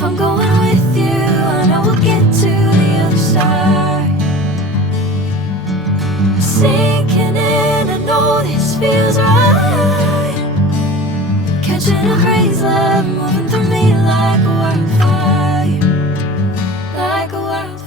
If I'm going with you, I know we'll get to the other side. Sinking in, I know this feels right. Catching a crazy love, moving through me like a wildfire, like a wildfire.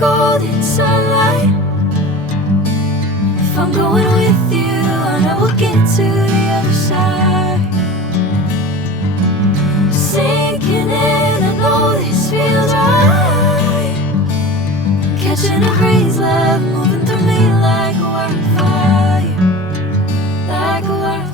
Golden sunlight. If I'm going with you, I know we'll get to the other side. Sinking in, I know this feels right. Catching a crazy love, moving through me like a wildfire, like a wildfire.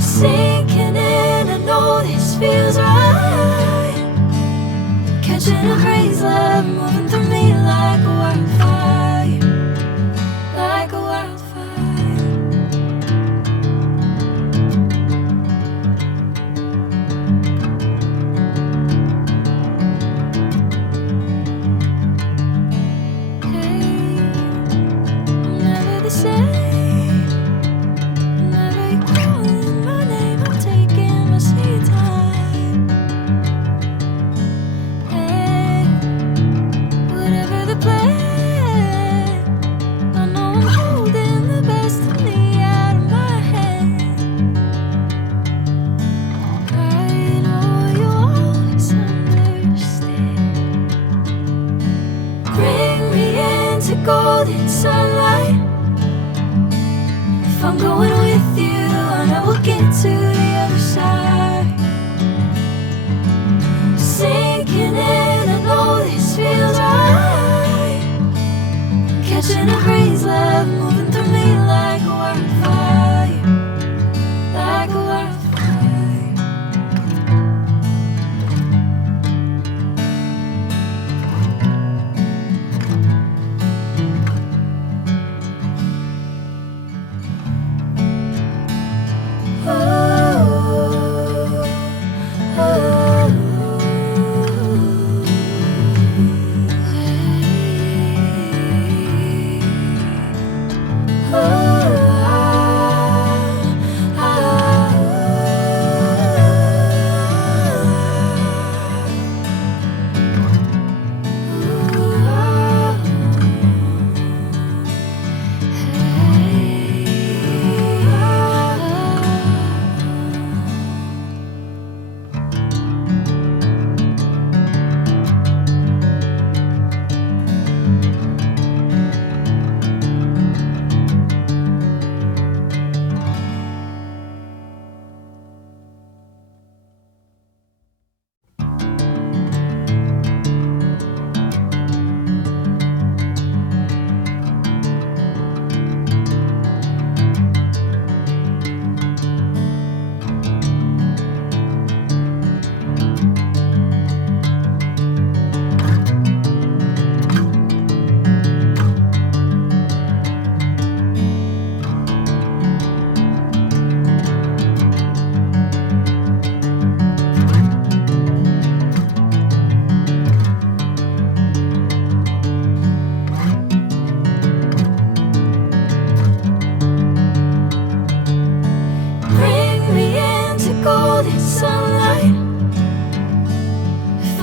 Sinking in, I know this feels right. Catching a crazy love, moving through me like a wildfire, like a wildfire. Hey, I'm never the same. Golden sunlight. If I'm going with you, I know we'll get to the other side. Sinking in, I know this feels right. Catching a crazy love, moving through me like a wildfire, like a wildfire.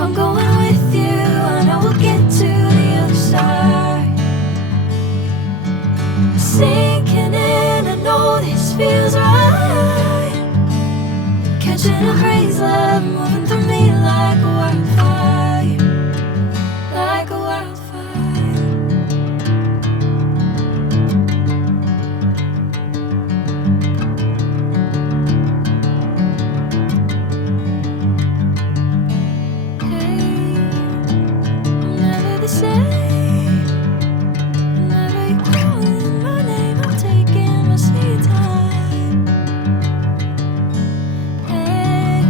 I'm going with you. I know we'll get to the other side. Sinking in, I know this feels right. Catching a breeze, love moving through me like a wildfire, like a wildfire. Hey, I'm never the same. Whenever you're calling my name, I'm taking my sweet time. Hey,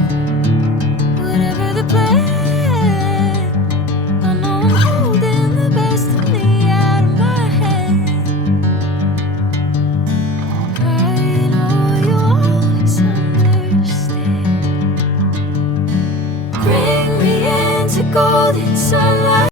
whatever the plan, I know I'm holding the best of me out of my hand. I know you'll always understand. Bring me into golden sunlight.